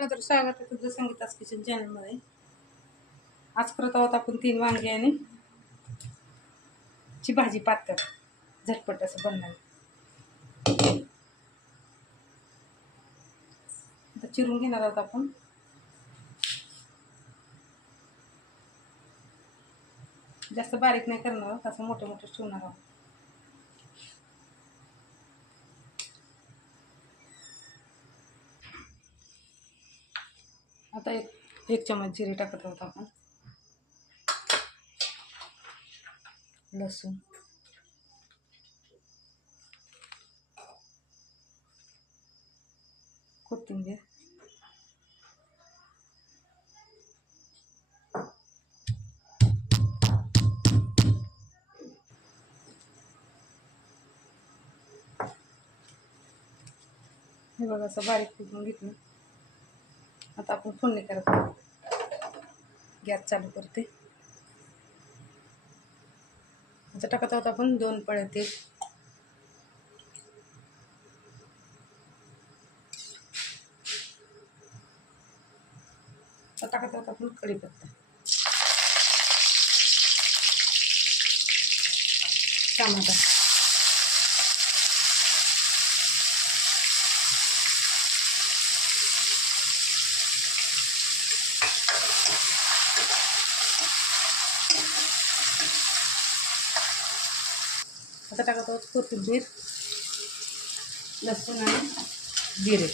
तर स्वागत आहे तुझं संगीतास किचन चॅनलमध्ये. आज करत आहोत आपण तीन वांगे आणि ची भाजी पातळ. झटपट असं बनणार आता चिरून घेणार आहोत आपण. जास्त बारीक नाही करणार आहोत असं मोठे मोठे ठेवणार आहोत. आता एक एक चमच जिरे टाकत आहोत आपण. लसूण. कोथिंबीर. हे बघा, असं बारीक कुठून घेतलं. आता आपण फोडणी करत. गॅस चालू करते. आता टाकत आहोत आपण दोन पळे तेल आता टाकत आहोत आपण कढीपत्ता. टमाटा आता टाकत आहोत कोथिंबीर लसूण आणि जिरे.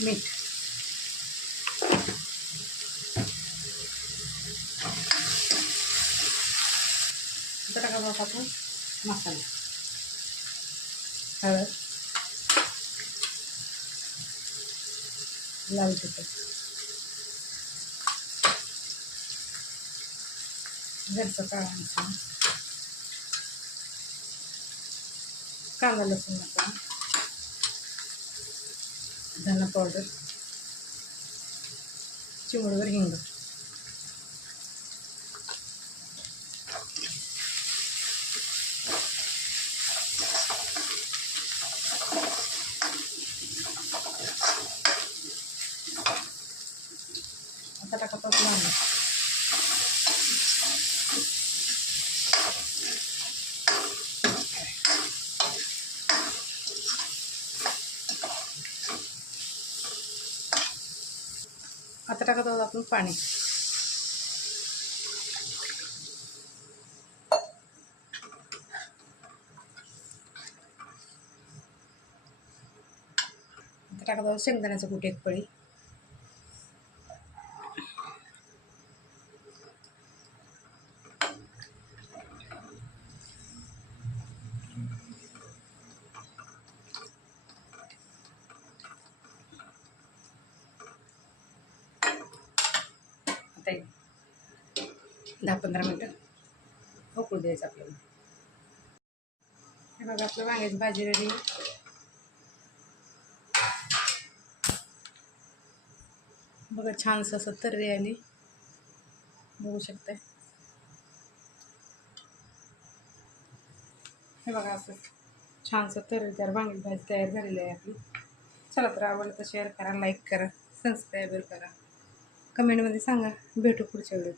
मीठ. आता टाकत आहोत आपण मसाला. हळद. लाल तिखट. घरचं काळा मसाला कांदा लसूण मसाला धना पावडर चिमडवर हिंग आता टाकत आहोत वांगे आता टाकत आहोत आपण पाणी. आता टाकत आहोत शेंगदाण्याचं कुठे एक पळी. आता दहा पंधरा मिनटं. उकळू द्यायचं आपल्याला. हे बघा आपलं वांग्याची भाजी रेडी बघा छानसं असं तर्री आली. बघू शकताय. हे बघा असं छानसं तर्रीदार वांग्याची भाजी तयार झालेली आहे आपली. चला तर आवडलं तर शेअर करा लाईक करा सबस्क्राईबर करा. कमेंटमध्ये सांगा. भेटू पुढच्या वेळेस